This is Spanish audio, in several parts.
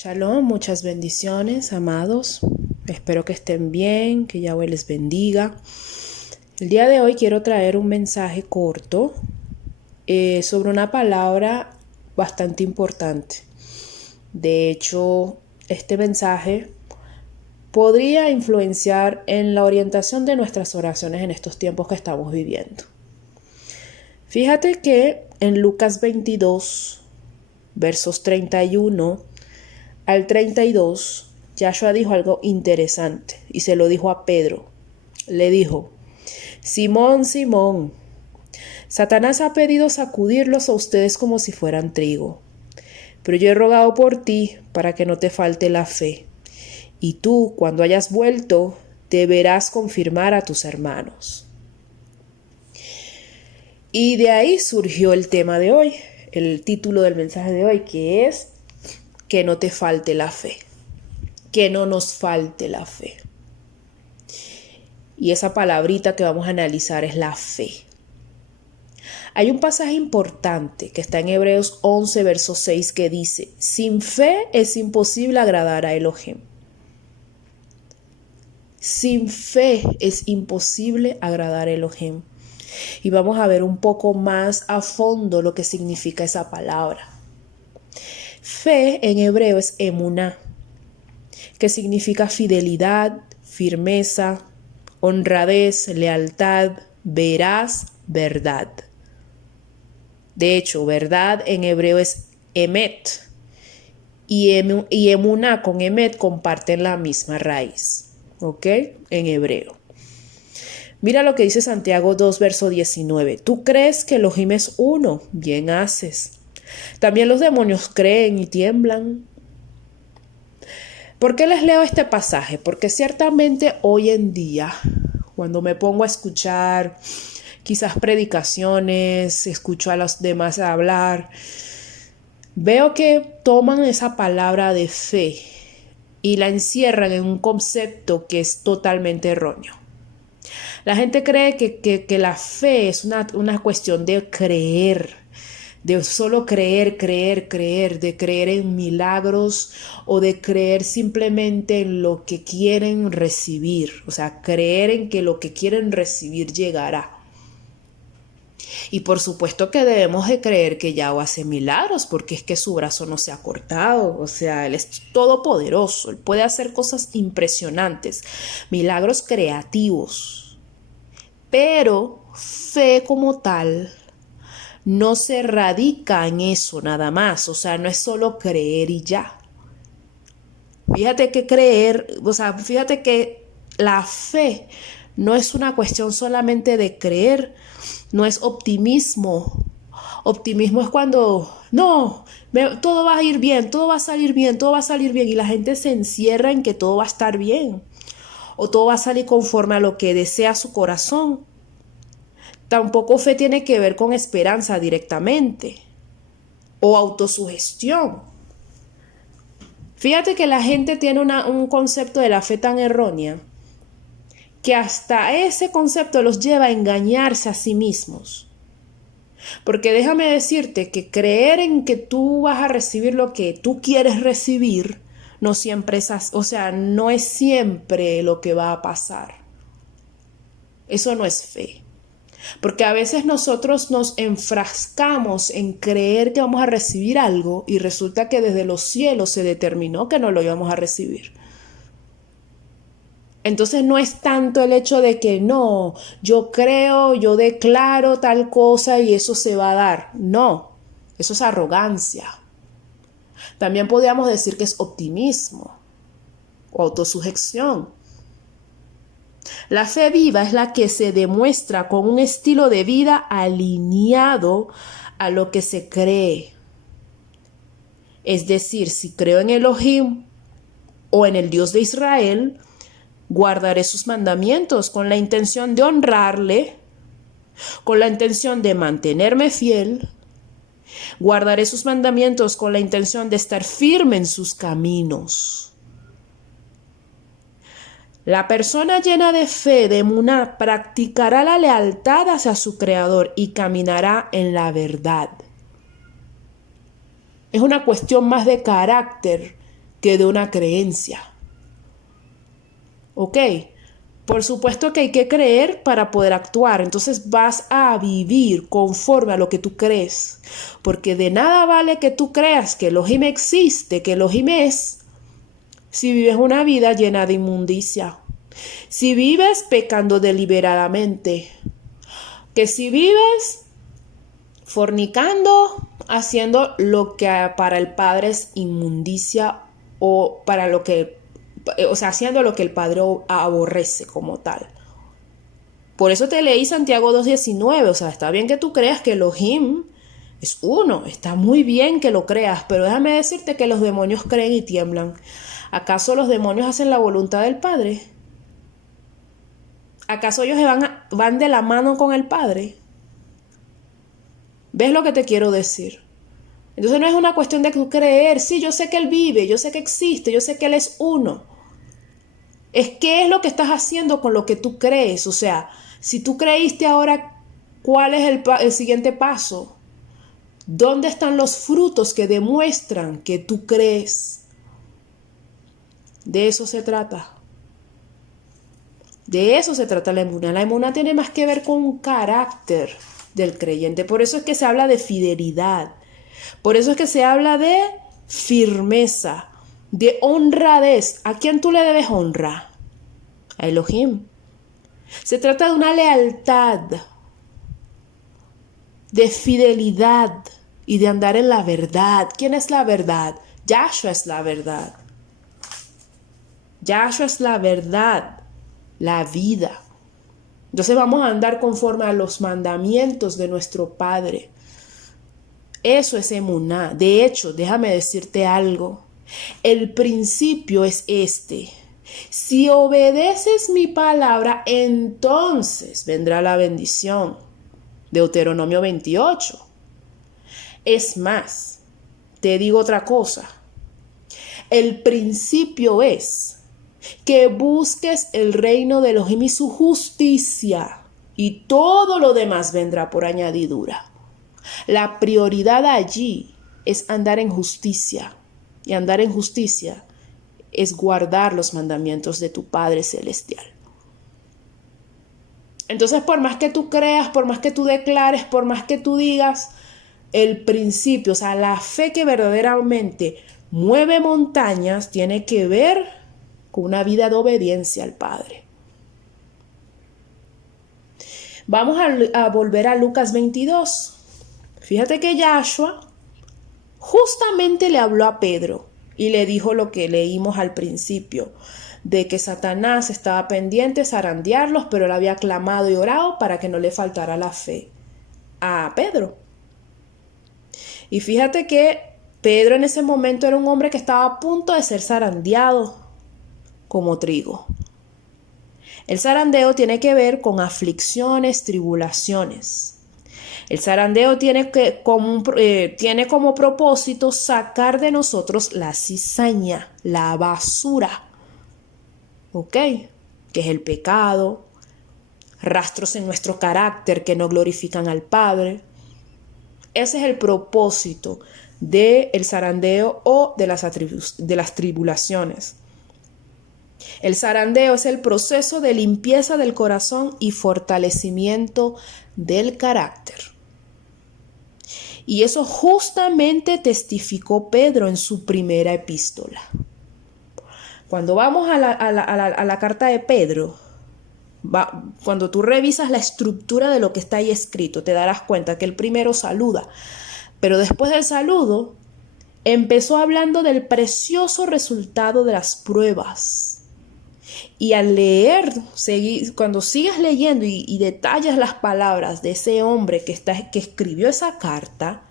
Shalom, muchas bendiciones, amados. Espero que estén bien, que Yahweh les bendiga. El día de hoy quiero traer un mensaje corto sobre una palabra bastante importante. De hecho, este mensaje podría influenciar en la orientación de nuestras oraciones en estos tiempos que estamos viviendo. Fíjate que en Lucas 22, versos 31 al 32, Yahshua dijo algo interesante y se lo dijo a Pedro. Le dijo: Simón, Simón, Satanás ha pedido sacudirlos a ustedes como si fueran trigo, pero yo he rogado por ti para que no te falte la fe, y tú, cuando hayas vuelto, deberás confirmar a tus hermanos. Y de ahí surgió el tema de hoy, el título del mensaje de hoy, que es que no te falte la fe, que no nos falte la fe. Y esa palabrita que vamos a analizar es la fe. Hay un pasaje importante que está en Hebreos 11, verso 6, que dice: sin fe es imposible agradar a Elohim. Sin fe es imposible agradar a Elohim. Y vamos a ver un poco más a fondo lo que significa esa palabra. Fe en hebreo es emuná, que significa fidelidad, firmeza, honradez, lealtad, veraz, verdad. De hecho, verdad en hebreo es emet, y emuná con emet comparten la misma raíz, ¿ok? En hebreo. Mira lo que dice Santiago 2, verso 19. Tú crees que Elohim es uno, bien haces. También los demonios creen y tiemblan. ¿Por qué les leo este pasaje? Porque ciertamente hoy en día, cuando me pongo a escuchar quizás predicaciones, escucho a los demás hablar, veo que toman esa palabra de fe y la encierran en un concepto que es totalmente erróneo. La gente cree que la fe es una cuestión de creer, de solo creer, de creer en milagros o de creer simplemente en lo que quieren recibir, o sea, creer en que lo que quieren recibir llegará. Y por supuesto que debemos de creer que Yahweh hace milagros, porque es que su brazo no se ha cortado, o sea, Él es todopoderoso, Él puede hacer cosas impresionantes, milagros creativos. Pero fe como tal no se radica en eso nada más, o sea, no es solo creer y ya. Fíjate que la fe no es una cuestión solamente de creer, no es optimismo. Optimismo es cuando, todo va a ir bien, todo va a salir bien, todo va a salir bien, y la gente se encierra en que todo va a estar bien, o todo va a salir conforme a lo que desea su corazón. Tampoco fe tiene que ver con esperanza directamente o autosugestión. Fíjate que la gente tiene un concepto de la fe tan errónea que hasta ese concepto los lleva a engañarse a sí mismos. Porque déjame decirte que creer en que tú vas a recibir lo que tú quieres recibir no siempre es así, o sea, no es siempre lo que va a pasar. Eso no es fe. Porque a veces nosotros nos enfrascamos en creer que vamos a recibir algo y resulta que desde los cielos se determinó que no lo íbamos a recibir. Entonces no es tanto el hecho de que no, yo creo, yo declaro tal cosa y eso se va a dar. No, eso es arrogancia. También podríamos decir que es optimismo o autosugestión. La fe viva es la que se demuestra con un estilo de vida alineado a lo que se cree. Es decir, si creo en Elohim o en el Dios de Israel, guardaré sus mandamientos con la intención de honrarle, con la intención de mantenerme fiel. Guardaré sus mandamientos con la intención de estar firme en sus caminos. La persona llena de fe, de emuná, practicará la lealtad hacia su Creador y caminará en la verdad. Es una cuestión más de carácter que de una creencia. ¿Ok? Por supuesto que hay que creer para poder actuar. Entonces vas a vivir conforme a lo que tú crees. Porque de nada vale que tú creas que Elohim existe, que Elohim es, si vives una vida llena de inmundicia. Si vives pecando deliberadamente. Que si vives fornicando, haciendo lo que para el Padre es inmundicia o para lo que, o sea, haciendo lo que el Padre aborrece como tal. Por eso te leí Santiago 2:19, o sea, está bien que tú creas que Elohim es uno, está muy bien que lo creas, pero déjame decirte que los demonios creen y tiemblan. ¿Acaso los demonios hacen la voluntad del Padre? ¿Acaso ellos van de la mano con el Padre? ¿Ves lo que te quiero decir? Entonces no es una cuestión de tú creer, sí, yo sé que Él vive, yo sé que existe, yo sé que Él es uno. Es qué es lo que estás haciendo con lo que tú crees. O sea, si tú creíste ahora, ¿cuál es el siguiente paso? ¿Dónde están los frutos que demuestran que tú crees? De eso se trata. De eso se trata la emuná. La emuná tiene más que ver con un carácter del creyente. Por eso es que se habla de fidelidad. Por eso es que se habla de firmeza, de honradez. ¿A quién tú le debes honra? A Elohim. Se trata de una lealtad, de fidelidad y de andar en la verdad. ¿Quién es la verdad? Yahshua es la verdad. Yahshua es la verdad. La vida. Entonces vamos a andar conforme a los mandamientos de nuestro Padre. Eso es emuná. De hecho, déjame decirte algo. El principio es este. Si obedeces mi palabra, entonces vendrá la bendición. Deuteronomio 28. Es más, te digo otra cosa. El principio es que busques el reino de Elohim y su justicia, y todo lo demás vendrá por añadidura. La prioridad allí es andar en justicia, y andar en justicia es guardar los mandamientos de tu Padre Celestial. Entonces, por más que tú creas, por más que tú declares, por más que tú digas, el principio, o sea, la fe que verdaderamente mueve montañas, tiene que ver con una vida de obediencia al Padre. Vamos a volver a Lucas 22. Fíjate que Yahshua justamente le habló a Pedro y le dijo lo que leímos al principio, de que Satanás estaba pendiente de zarandearlos, pero él había clamado y orado para que no le faltara la fe a Pedro. Y fíjate que Pedro en ese momento era un hombre que estaba a punto de ser zarandeado como trigo. El zarandeo tiene que ver con aflicciones, tribulaciones. El zarandeo tiene como propósito sacar de nosotros la cizaña, la basura, ¿ok? Que es el pecado, rastros en nuestro carácter que no glorifican al Padre. Ese es el propósito del zarandeo o de las tribulaciones. El zarandeo es el proceso de limpieza del corazón y fortalecimiento del carácter. Y eso justamente testificó Pedro en su primera epístola. Cuando vamos a la carta de Pedro, cuando tú revisas la estructura de lo que está ahí escrito, te darás cuenta que el primero saluda, pero después del saludo empezó hablando del precioso resultado de las pruebas. Y al leer, cuando sigas leyendo y detallas las palabras de ese hombre que escribió esa carta,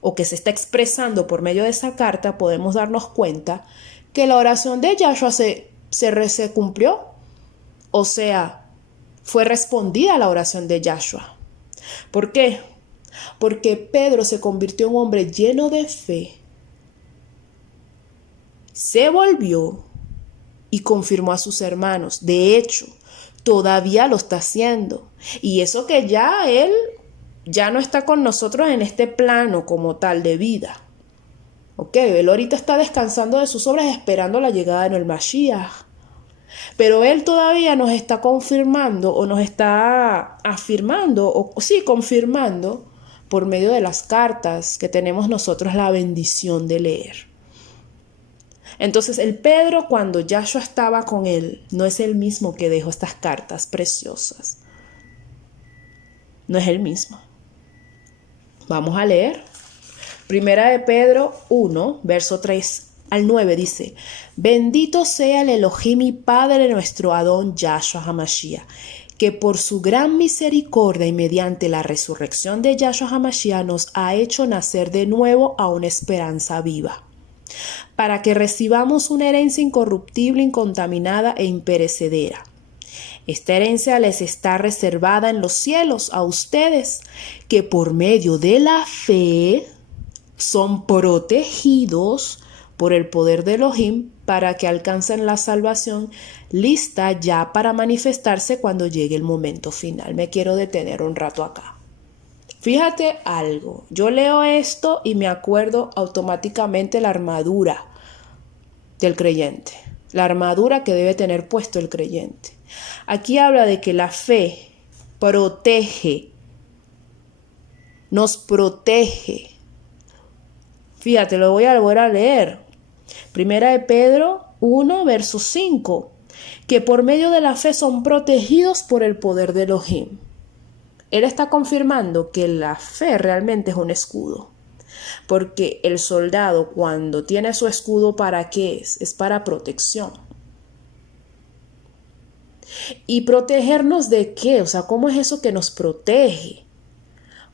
o que se está expresando por medio de esa carta, podemos darnos cuenta que la oración de Yahshua se cumplió. O sea, fue respondida la oración de Yahshua. ¿Por qué? Porque Pedro se convirtió en un hombre lleno de fe, se volvió y confirmó a sus hermanos. De hecho, todavía lo está haciendo. Y eso que ya él ya no está con nosotros en este plano como tal de vida. Ok, él ahorita está descansando de sus obras esperando la llegada del Mashiach. Pero él todavía nos está confirmando o nos está afirmando, o sí, confirmando por medio de las cartas que tenemos nosotros la bendición de leer. Entonces el Pedro, cuando Yahshua estaba con él, no es el mismo que dejó estas cartas preciosas. No es el mismo. Vamos a leer. Primera de Pedro 1, verso 3 al 9 dice: Bendito sea el Elohim y Padre nuestro Adón Yahshua HaMashiach, que por su gran misericordia y mediante la resurrección de Yahshua HaMashiach nos ha hecho nacer de nuevo a una esperanza viva, para que recibamos una herencia incorruptible, incontaminada e imperecedera. Esta herencia les está reservada en los cielos a ustedes, que por medio de la fe son protegidos por el poder de Elohim para que alcancen la salvación lista ya para manifestarse cuando llegue el momento final. Me quiero detener un rato acá. Fíjate algo, yo leo esto y me acuerdo automáticamente la armadura del creyente, la armadura que debe tener puesto el creyente. Aquí habla de que la fe protege, nos protege. Fíjate, lo voy a volver a leer. Primera de Pedro 1, verso 5. Que por medio de la fe son protegidos por el poder de Elohim. Él está confirmando que la fe realmente es un escudo. Porque el soldado, cuando tiene su escudo, ¿para qué es? Es para protección. ¿Y protegernos de qué? O sea, ¿cómo es eso que nos protege?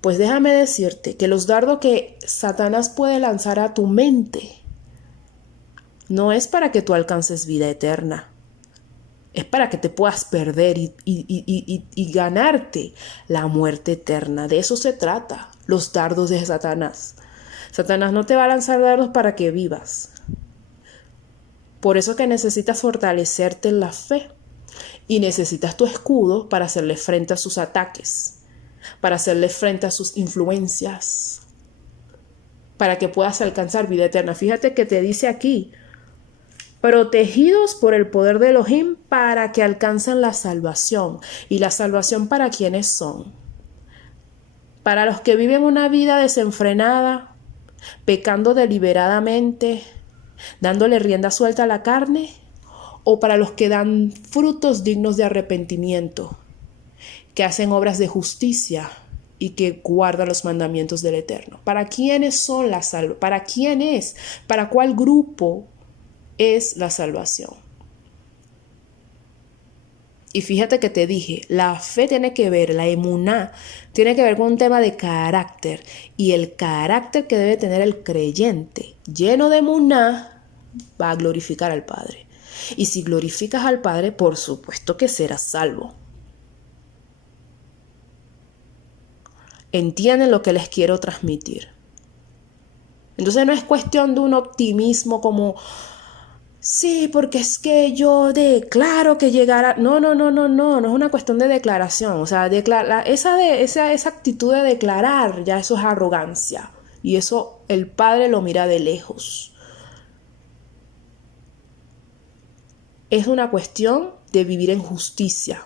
Pues déjame decirte que los dardos que Satanás puede lanzar a tu mente no es para que tú alcances vida eterna. Es para que te puedas perder y ganarte la muerte eterna. De eso se trata, los dardos de Satanás. Satanás no te va a lanzar dardos para que vivas. Por eso que necesitas fortalecerte en la fe. Y necesitas tu escudo para hacerle frente a sus ataques, para hacerle frente a sus influencias, para que puedas alcanzar vida eterna. Fíjate que te dice aquí: protegidos por el poder de Elohim para que alcancen la salvación. ¿Y la salvación para quiénes son? Para los que viven una vida desenfrenada, pecando deliberadamente, dándole rienda suelta a la carne, o para los que dan frutos dignos de arrepentimiento, que hacen obras de justicia y que guardan los mandamientos del Eterno. ¿Para quiénes son la salvación? ¿Para quién es? ¿Para cuál grupo es la salvación? Y fíjate que te dije, la fe tiene que ver, la emuná, tiene que ver con un tema de carácter. Y el carácter que debe tener el creyente, lleno de emuná, va a glorificar al Padre. Y si glorificas al Padre, por supuesto que serás salvo. ¿Entienden lo que les quiero transmitir? Entonces no es cuestión de un optimismo como: sí, porque es que yo declaro que llegará. No es una cuestión de declaración. O sea, esa actitud de declarar, ya eso es arrogancia. Y eso el Padre lo mira de lejos. Es una cuestión de vivir en justicia,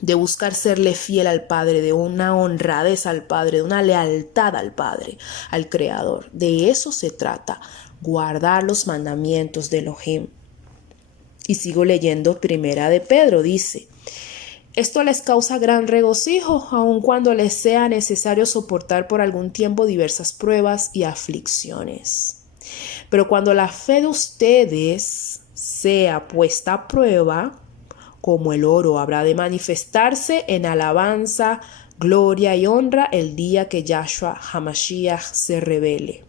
de buscar serle fiel al Padre, de una honradez al Padre, de una lealtad al Padre, al Creador. De eso se trata, guardar los mandamientos de Elohim. Y sigo leyendo Primera de Pedro, dice: esto les causa gran regocijo, aun cuando les sea necesario soportar por algún tiempo diversas pruebas y aflicciones. Pero cuando la fe de ustedes sea puesta a prueba, como el oro, habrá de manifestarse en alabanza, gloria y honra el día que Yahshua HaMashiach se revele.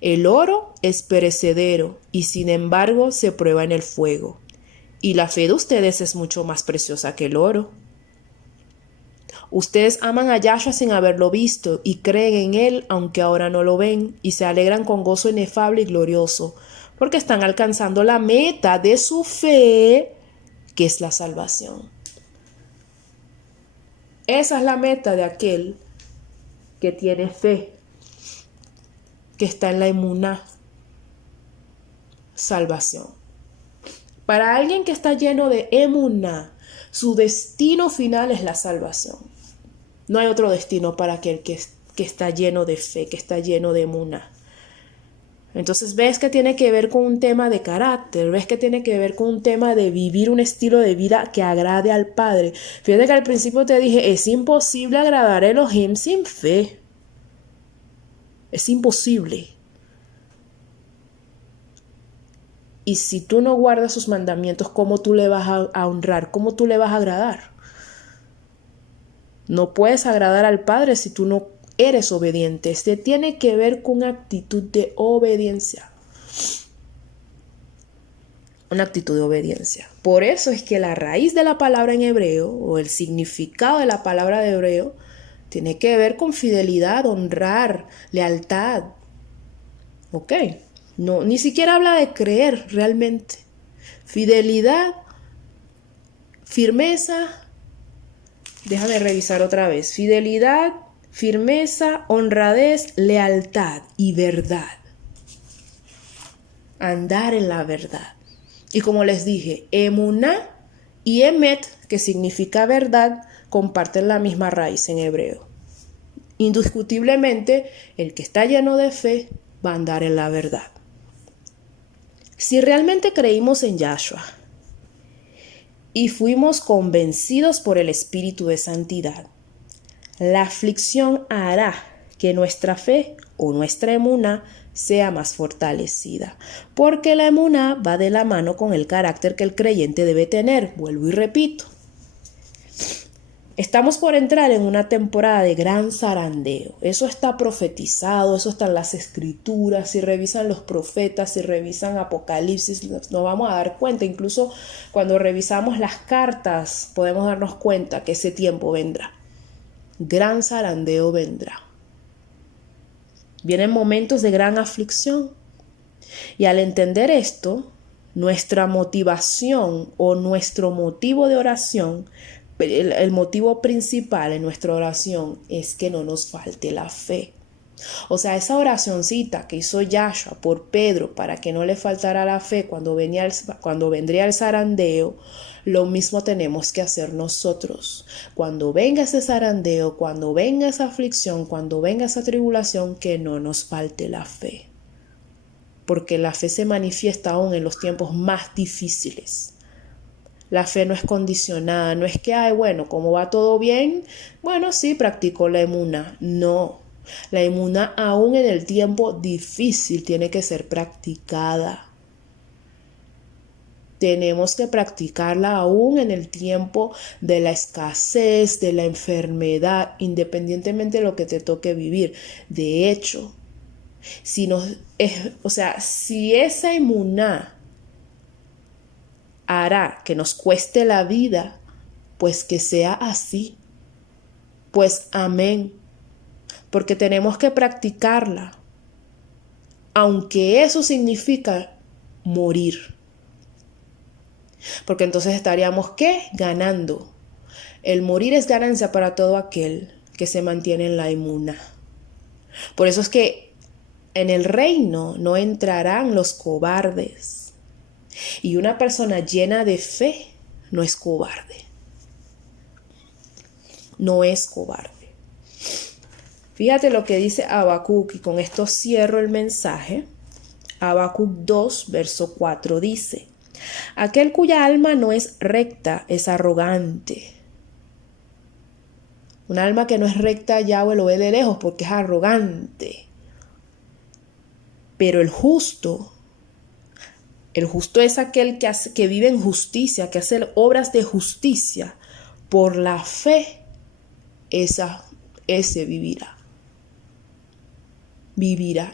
El oro es perecedero y sin embargo se prueba en el fuego. Y la fe de ustedes es mucho más preciosa que el oro. Ustedes aman a Yahshua sin haberlo visto y creen en él aunque ahora no lo ven, y se alegran con gozo inefable y glorioso, porque están alcanzando la meta de su fe, que es la salvación. Esa es la meta de aquel que tiene fe, que está en la emuná, salvación. Para alguien que está lleno de emuná, su destino final es la salvación. No hay otro destino para aquel que está lleno de fe, que está lleno de emuná. Entonces ves que tiene que ver con un tema de carácter, ves que tiene que ver con un tema de vivir un estilo de vida que agrade al Padre. Fíjate que al principio te dije, es imposible agradar a Elohim sin fe. Es imposible. Y si tú no guardas sus mandamientos, ¿cómo tú le vas a honrar? ¿Cómo tú le vas a agradar? No puedes agradar al Padre si tú no eres obediente. Este tiene que ver con una actitud de obediencia. Una actitud de obediencia. Por eso es que la raíz de la palabra en hebreo, o el significado de la palabra de hebreo, tiene que ver con fidelidad, honrar, lealtad. ¿Ok? No, ni siquiera habla de creer realmente. Fidelidad, firmeza. Déjame revisar otra vez. Fidelidad, firmeza, honradez, lealtad y verdad. Andar en la verdad. Y como les dije, emuná y emet, que significa verdad, comparten la misma raíz en hebreo. Indiscutiblemente, el que está lleno de fe va a andar en la verdad. Si realmente creímos en Yahshua y fuimos convencidos por el Espíritu de Santidad, la aflicción hará que nuestra fe o nuestra emuná sea más fortalecida, porque la emuná va de la mano con el carácter que el creyente debe tener. Vuelvo y repito. Estamos por entrar en una temporada de gran zarandeo. Eso está profetizado, eso está en las escrituras. Si revisan los profetas, si revisan Apocalipsis, nos vamos a dar cuenta. Incluso cuando revisamos las cartas, podemos darnos cuenta que ese tiempo vendrá. Gran zarandeo vendrá. Vienen momentos de gran aflicción. Y al entender esto, nuestra motivación o nuestro motivo de oración, el motivo principal en nuestra oración es que no nos falte la fe. O sea, esa oracioncita que hizo Yahshua por Pedro para que no le faltara la fe cuando vendría el zarandeo, lo mismo tenemos que hacer nosotros. Cuando venga ese zarandeo, cuando venga esa aflicción, cuando venga esa tribulación, que no nos falte la fe. Porque la fe se manifiesta aún en los tiempos más difíciles. La fe no es condicionada, no es que, bueno, como va todo bien, bueno, sí, practico la emuná. No, la emuná aún en el tiempo difícil tiene que ser practicada. Tenemos que practicarla aún en el tiempo de la escasez, de la enfermedad, independientemente de lo que te toque vivir. De hecho, si esa emuná hará que nos cueste la vida, pues que sea así. Pues amén. Porque tenemos que practicarla. Aunque eso significa morir. Porque entonces estaríamos, ¿qué? Ganando. El morir es ganancia para todo aquel que se mantiene en la emuná. Por eso es que en el reino no entrarán los cobardes. Y una persona llena de fe no es cobarde. No es cobarde. Fíjate lo que dice Habacuc, y con esto cierro el mensaje. Habacuc 2, verso 4 dice: aquel cuya alma no es recta es arrogante. Un alma que no es recta, Yahweh lo ve de lejos porque es arrogante. Pero el justo es aquel que vive en justicia, que hace obras de justicia. Por la fe, ese vivirá.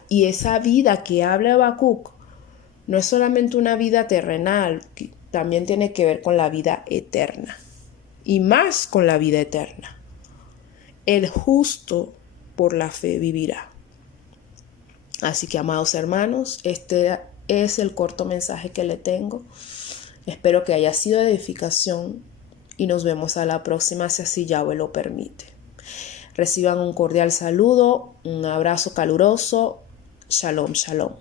Y esa vida que habla Habacuc no es solamente una vida terrenal, que también tiene que ver con la vida eterna. Y más con la vida eterna. El justo por la fe vivirá. Así que, amados hermanos, este es el corto mensaje que le tengo. Espero que haya sido de edificación y nos vemos a la próxima si así Yahweh lo permite. Reciban un cordial saludo, un abrazo caluroso. Shalom, shalom.